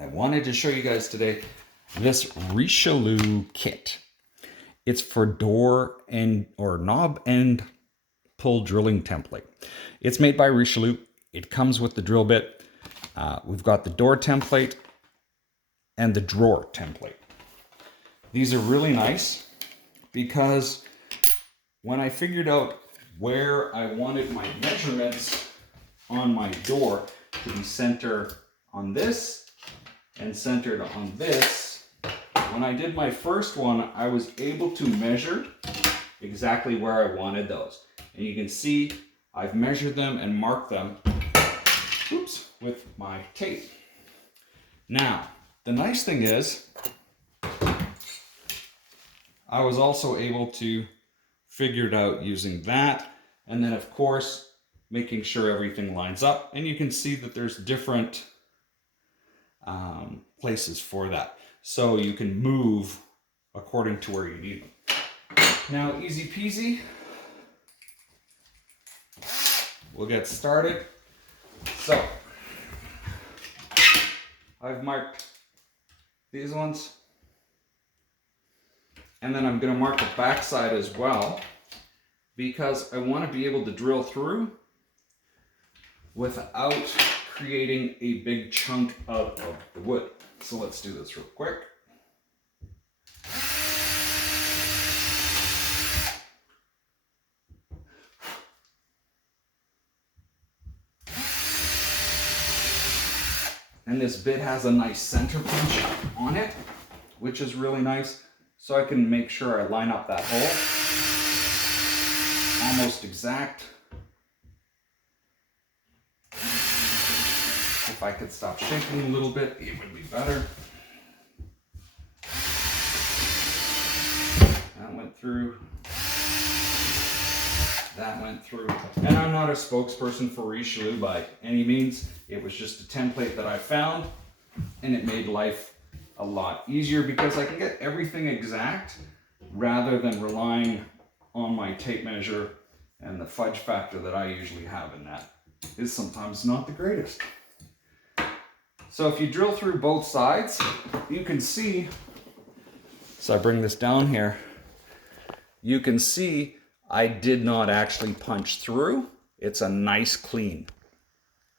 I wanted to show you guys today this Richelieu kit. It's for door and or knob and pull drilling template. It's made by Richelieu. It comes with the drill bit. We've got the door template and the drawer template. These are really nice because when I figured out where I wanted my measurements on my door to be centered on this and centered on this, when I did my first one, I was able to measure exactly where I wanted those. And you can see I've measured them and marked them, oops, with my tape. Now, the nice thing is, I was also able to figure it out using that, and then of course, making sure everything lines up. And you can see that there's different places for that. So you can move according to where you need them. Now, easy peasy. We'll get started. So, I've marked these ones. And then I'm going to mark the back side as well, because I want to be able to drill through without creating a big chunk out of the wood. So let's do this real quick. And this bit has a nice center punch on it, which is really nice. So I can make sure I line up that hole. Almost exact. If I could stop shaking a little bit, it would be better. That went through. That went through. And I'm not a spokesperson for Richelieu by any means. It was just a template that I found, and it made life a lot easier because I can get everything exact rather than relying on my tape measure, and the fudge factor that I usually have in that is sometimes not the greatest. So if you drill through both sides, you can see, so I bring this down here, you can see I did not actually punch through. It's a nice clean.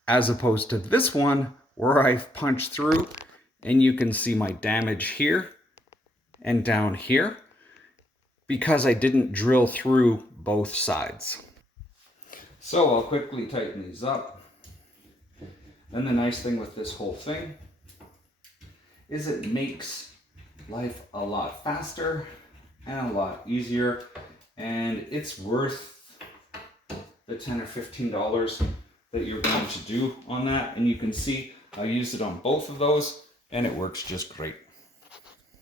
As opposed to this one where I've punched through, and you can see my damage here and down here because I didn't drill through both sides. So I'll quickly tighten these up. And the nice thing with this whole thing is it makes life a lot faster and a lot easier, and it's worth the $10 or $15 that you're going to do on that. And you can see I used it on both of those, and it works just great.